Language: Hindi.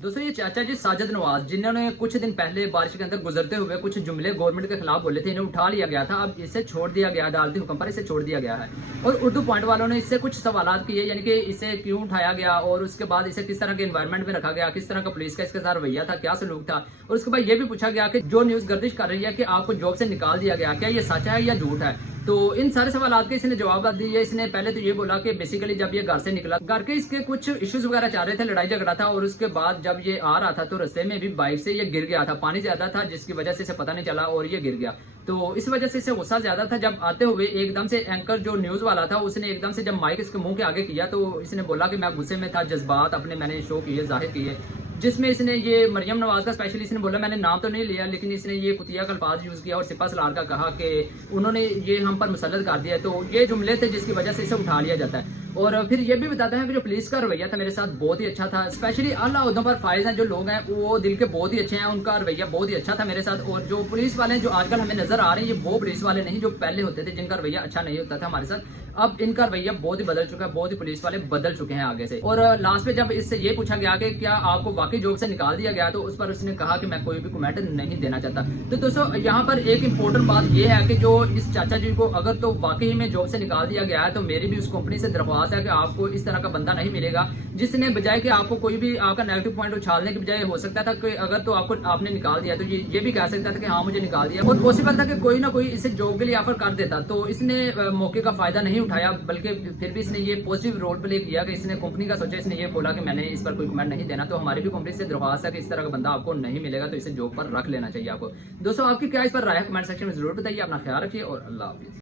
दोस्तों ये चाचा जी साजिद नवाज जिन्होंने कुछ दिन पहले बारिश के अंदर गुजरते हुए कुछ जुमले गवर्नमेंट के खिलाफ बोले थे, इन्हें उठा लिया गया था। अब इसे छोड़ दिया गया, अदालती हुक्म पर इसे छोड़ दिया गया है। और उर्दू पॉइंट वालों ने इससे कुछ सवालात किए, यानी कि इसे क्यों उठाया गया और उसके बाद इसे किस तरह के एनवायरमेंट में रखा गया, किस तरह का पुलिस का इसके साथ रवैया था, क्या सलूक था। और उसके बाद ये भी पूछा गया कि जो न्यूज गर्दिश कर रही है कि आपको जॉब से निकाल दिया गया, क्या ये सच है या झूठ है। तो इन सारे सवालों के इसने जवाब दिए। इसने पहले तो ये बोला कि बेसिकली जब ये घर से निकला, घर के इसके कुछ इश्यूज वगैरह चाह रहे थे, लड़ाई झगड़ा था। और उसके बाद जब ये आ रहा था तो रास्ते में भी बाइक से ये गिर गया था, पानी ज्यादा था जिसकी वजह से इसे पता नहीं चला और ये गिर गया। तो इस वजह से इसे गुस्सा ज्यादा था। जब आते हुए एकदम से एंकर जो न्यूज वाला था उसने एकदम से जब माइक इसके मुंह के आगे किया तो इसने बोला कि मैं गुस्से में था, जज्बात अपने मैंने शो किए, जाहिर किए, जिसमें इसने ये मरियम नवाज का स्पेशली इसने बोला, मैंने नाम तो नहीं लिया लेकिन इसने ये कुतिया का अल्फाज यूज किया और सिपा सलार का कहा कि उन्होंने ये हम पर मुसल्लत कर दिया। तो ये जुमले थे जिसकी वजह से इसे उठा लिया जाता है। और फिर ये भी बताते हैं कि जो पुलिस का रवैया था मेरे साथ बहुत ही अच्छा था। स्पेशली आला ओहदों पर फाइज हैं जो लोग हैं वो दिल के बहुत ही अच्छे हैं, उनका रवैया बहुत ही अच्छा था मेरे साथ। और जो पुलिस वाले हैं जो आजकल हमें नजर आ रहे हैं, ये वो पुलिस वाले नहीं जो पहले होते थे जिनका रवैया अच्छा नहीं होता था हमारे साथ। अब इनका रवैया बहुत ही बदल चुका है, बहुत ही पुलिस वाले बदल चुके हैं आगे से। और लास्ट में जब इससे ये पूछा गया कि क्या आपको वाकई जॉब से निकाल दिया गया, तो उस पर उसने कहा कि मैं कोई भी कमेंट नहीं देना चाहता। तो दोस्तों यहाँ पर एक इंपॉर्टेंट बात यह है कि जो इस चाचा जी को अगर तो वाकई में जॉब से निकाल दिया गया है तो मेरी भी उस कंपनी से दरख्वास्त है कि आपको इस तरह का बंदा नहीं मिलेगा जिसने बजाय कि आपको कोई भी आपका नेगेटिव पॉइंट उछालने के बजाय हो सकता था कि अगर तो आपको आपने निकाल दिया तो ये भी कह सकता था कि हाँ मुझे निकाल दिया। और पॉसिबल था कि कोई ना कोई इसे जॉब के लिए ऑफर कर देता। तो इसने मौके का फायदा नहीं उठाया, बल्कि फिर भी इसने ये पॉजिटिव रोल प्ले किया कि इसने कंपनी का सोचा, इसने ये बोला कि मैंने इस पर कोई कमेंट नहीं देना। तो हमारी भी कंपनी से दरख्वास्त है कि इस तरह का बंदा आपको नहीं मिलेगा, तो इसे जॉब पर रख लेना चाहिए आपको। दोस्तों आपकी क्या इस पर राय है कमेंट सेक्शन में जरूर बताइए। अपना ख्याल रखिए और अल्लाह हाफिज।